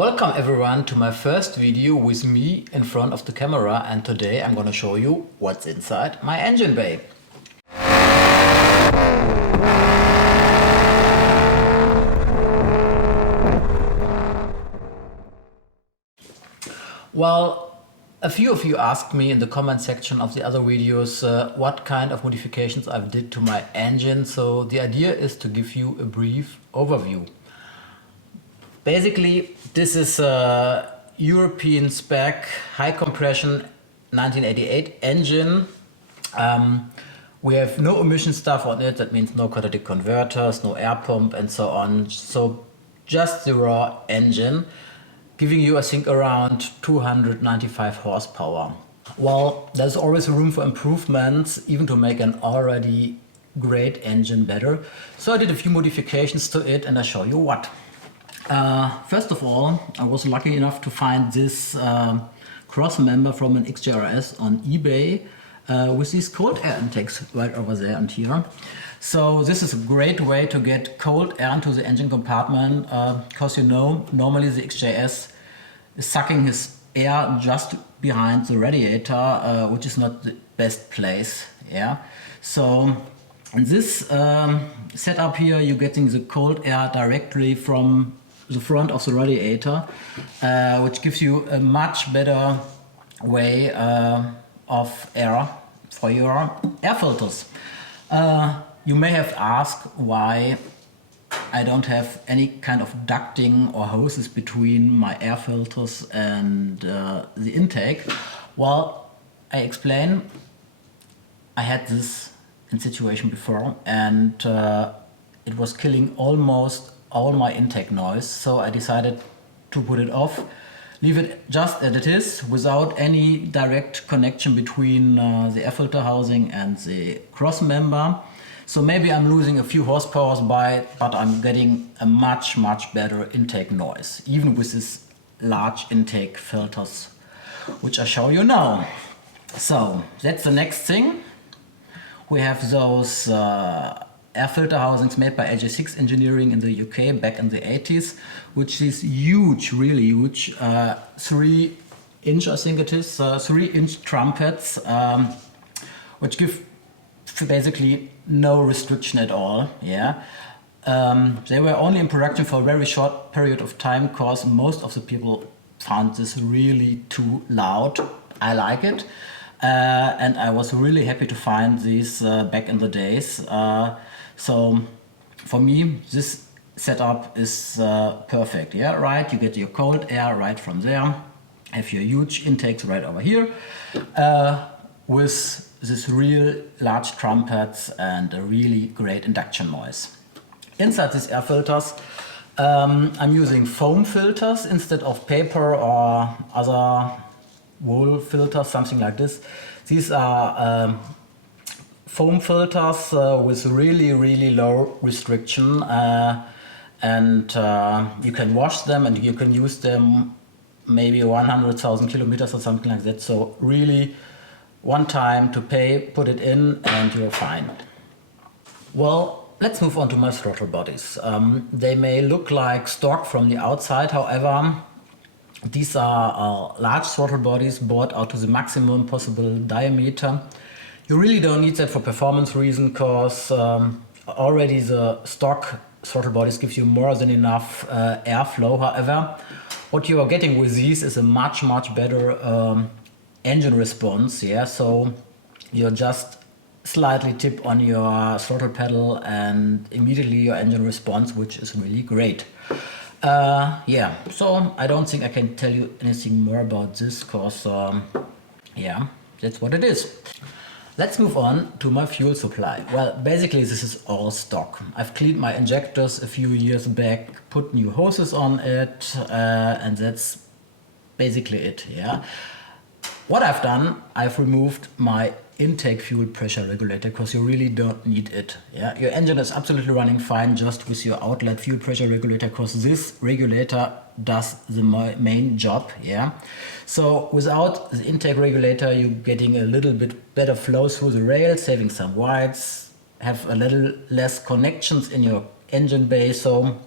Welcome everyone to my first video with me in front of the camera, and today I'm gonna show you what's inside my engine bay. Well, a few of you asked me in the comment section of the other videos what kind of modifications I've did to my engine, so the idea is to give you a brief overview. Basically, this is a European spec, high compression 1988 engine. We have no emission stuff on it, that means no catalytic converters, no air pump and so on. So just the raw engine, giving you I think around 295 horsepower. Well, there's always room for improvements, even to make an already great engine better. So I did a few modifications to it and I'll show you what. First of all, I was lucky enough to find this Crossmember from an XJ-S on eBay with these cold air intakes right over there and here. So this is a great way to get cold air into the engine compartment, because you know, normally the XJ-S is sucking his air just behind the radiator, which is not the best place. Yeah. So in this setup here, you're getting the cold air directly from the front of the radiator, which gives you a much better way of air for your air filters. You may have asked why I don't have any kind of ducting or hoses between my air filters and the intake. Well, I explain. I had this in situation before, and it was killing almost all my intake noise, so I decided to put it off, leave it just as it is, without any direct connection between the air filter housing and the crossmember. So maybe I'm losing a few horsepower by it, but I'm getting a much better intake noise, even with these large intake filters, which I show you now. So that's the next thing. We have those air filter housings made by AJ6 Engineering in the UK back in the 80s, which is huge, really huge, 3-inch I think it is, 3-inch trumpets, which give basically no restriction at all. Yeah, they were only in production for a very short period of time because most of the people found this really too loud. I like it. And I was really happy to find these back in the days. So for me, this setup is perfect. Yeah, right. You get your cold air right from there. Have your huge intakes right over here, with this real large trumpets and a really great induction noise. Inside these air filters, I'm using foam filters instead of paper or other wool filters, something like this. These are foam filters with really low restriction, and you can wash them and you can use them maybe 100,000 kilometers or something like that. So really one time to pay, put it in and you're fine. Well, let's move on to my throttle bodies. They may look like stock from the outside, however, these are large throttle bodies bought out to the maximum possible diameter. You really don't need that for performance reason, because already the stock throttle bodies give you more than enough airflow. However, what you are getting with these is a much better engine response. Yeah, so you just slightly tip on your throttle pedal and immediately your engine response, which is really great. Yeah, so I don't think I can tell you anything more about this, because yeah, that's what it is. Let's move on to my fuel supply. Well, basically this is all stock. I've cleaned my injectors a few years back, put new hoses on it, and that's basically it. Yeah. What I've done, I've removed my intake fuel pressure regulator, because you really don't need it. Yeah, your engine is absolutely running fine just with your outlet fuel pressure regulator, because this regulator does the main job. Yeah, so without the intake regulator, you're getting a little bit better flow through the rail, saving some wires, have a little less connections in your engine bay. So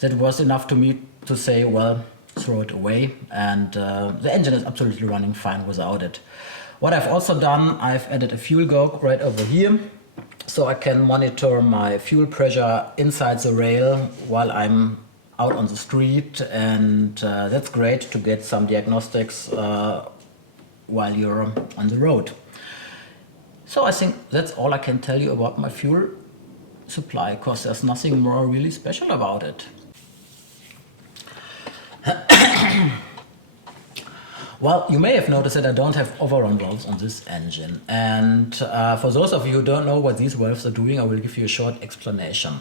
that was enough to me to say, well, throw it away, and the engine is absolutely running fine without it. What I've also done, I've added a fuel gauge right over here, so I can monitor my fuel pressure inside the rail while I'm out on the street, and that's great to get some diagnostics while you're on the road. So I think that's all I can tell you about my fuel supply, because there's nothing more really special about it. Well, you may have noticed that I don't have overrun valves on this engine, and for those of you who don't know what these valves are doing, I will give you a short explanation.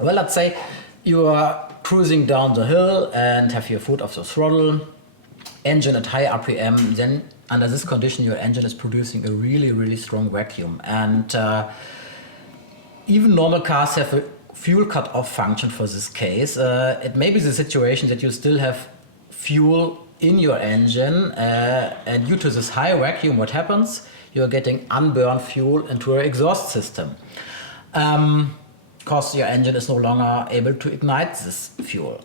Well, let's say you are cruising down the hill and have your foot off the throttle, engine at high RPM, then under this condition your engine is producing a really strong vacuum, and even normal cars have a fuel cut-off function for this case. It may be the situation that you still have fuel in your engine, and due to this high vacuum, what happens? You're getting unburned fuel into your exhaust system, because your engine is no longer able to ignite this fuel.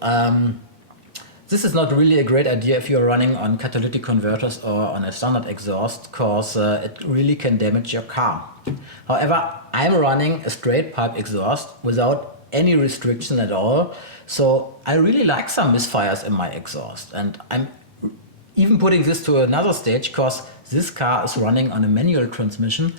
This is not really a great idea if you're running on catalytic converters or on a standard exhaust, because it really can damage your car. However, I'm running a straight pipe exhaust without any restriction at all, so I really like some misfires in my exhaust, and I'm even putting this to another stage, because this car is running on a manual transmission,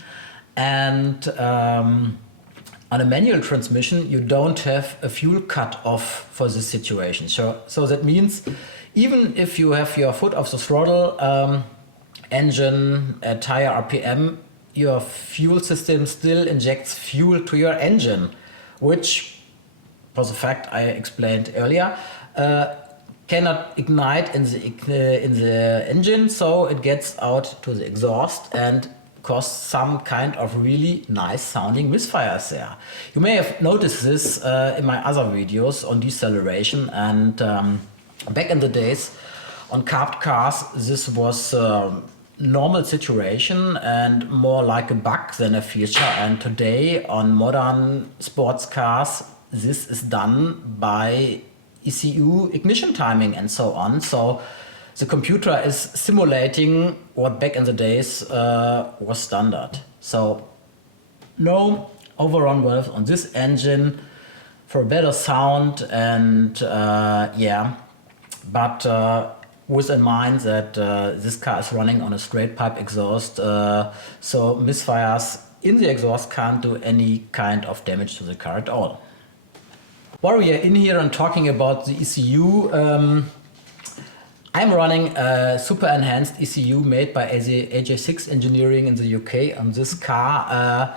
and on a manual transmission you don't have a fuel cut off for this situation. So that means even if you have your foot off the throttle, engine at higher RPM, your fuel system still injects fuel to your engine, which, for the fact I explained earlier, cannot ignite in the engine, so it gets out to the exhaust and cause some kind of really nice sounding misfires there. You may have noticed this in my other videos on deceleration, and back in the days on carved cars this was a normal situation and more like a bug than a feature, and today on modern sports cars this is done by ECU ignition timing and so on. So the computer is simulating what back in the days was standard. So no overrun valves on this engine for a better sound, and yeah, but with in mind that this car is running on a straight pipe exhaust, so misfires in the exhaust can't do any kind of damage to the car at all. While we are in here and talking about the ECU, I'm running a super enhanced ECU made by AJ6 Engineering in the UK on this car,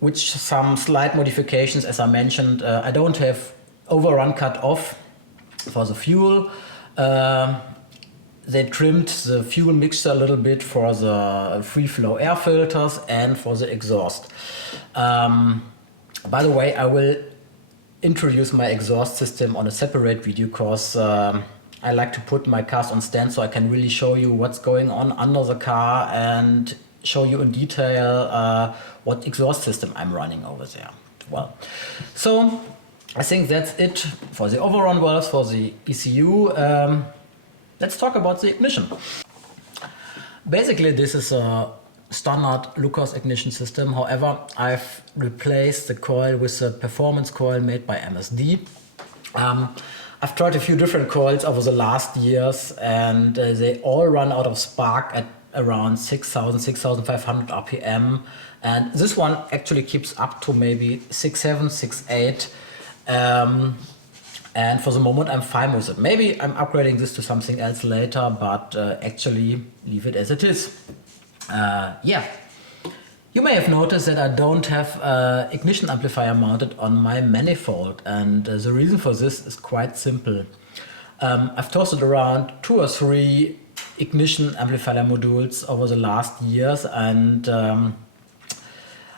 which some slight modifications, as I mentioned. I don't have overrun cut off for the fuel. They trimmed the fuel mixture a little bit for the free flow air filters and for the exhaust. By the way, I will introduce my exhaust system on a separate video, because I like to put my cars on stand so I can really show you what's going on under the car and show you in detail what exhaust system I'm running over there. Well, so I think that's it for the overrun valves for the ECU. Let's talk about the ignition. Basically this is a standard Lucas ignition system. However, I've replaced the coil with a performance coil made by MSD. I've tried a few different coils over the last years, and they all run out of spark at around 6,000, 6,500 RPM. And this one actually keeps up to maybe 6.7, 6.8. And for the moment I'm fine with it. Maybe I'm upgrading this to something else later, but actually leave it as it is. Yeah, you may have noticed that I don't have ignition amplifier mounted on my manifold, and the reason for this is quite simple. I've toasted around 2 or 3 ignition amplifier modules over the last years, and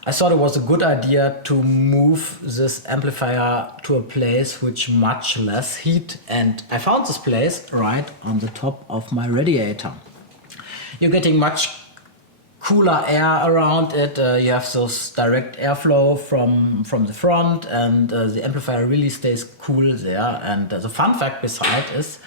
I thought it was a good idea to move this amplifier to a place which much less heat, and I found this place right on the top of my radiator. You're getting much cooler air around it. You have those direct airflow from the front, and the amplifier really stays cool there. And the fun fact beside is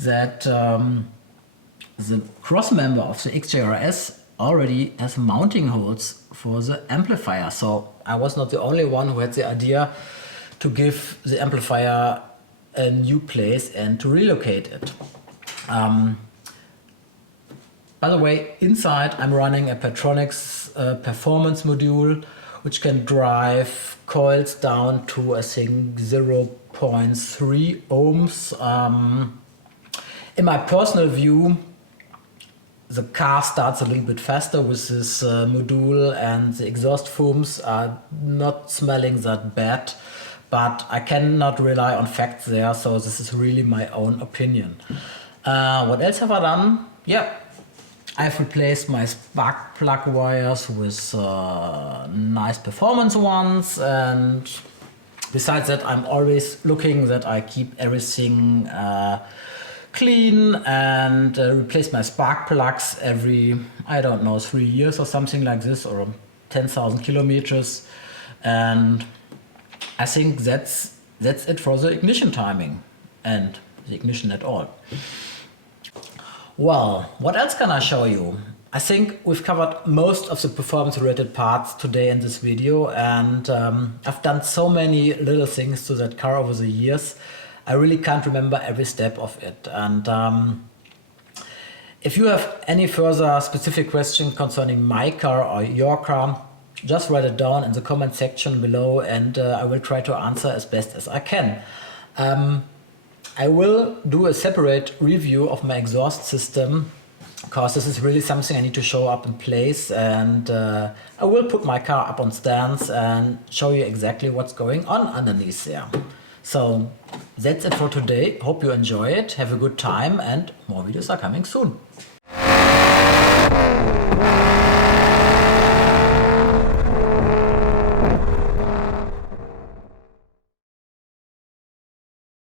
that the crossmember of the XJ-S already has mounting holes for the amplifier. So I was not the only one who had the idea to give the amplifier a new place and to relocate it. By the way, inside I'm running a Petronix performance module, which can drive coils down to, I think, 0.3 ohms. In my personal view, the car starts a little bit faster with this module, and the exhaust fumes are not smelling that bad, but I cannot rely on facts there, so this is really my own opinion. What else have I done? Yeah, I've replaced my spark plug wires with nice performance ones, and besides that, I'm always looking that I keep everything clean and replace my spark plugs every, I don't know, 3 years or something like this, or 10,000 kilometers. And I think that's it for the ignition timing and the ignition at all. Well, what else can I show you? I think we've covered most of the performance related parts today in this video, and I've done so many little things to that car over the years. I really can't remember every step of it. And if you have any further specific question concerning my car or your car, just write it down in the comment section below, and I will try to answer as best as I can. I will do a separate review of my exhaust system, because this is really something I need to show up in place, and I will put my car up on stands and show you exactly what's going on underneath there. So that's it for today. Hope you enjoy it, have a good time, and more videos are coming soon.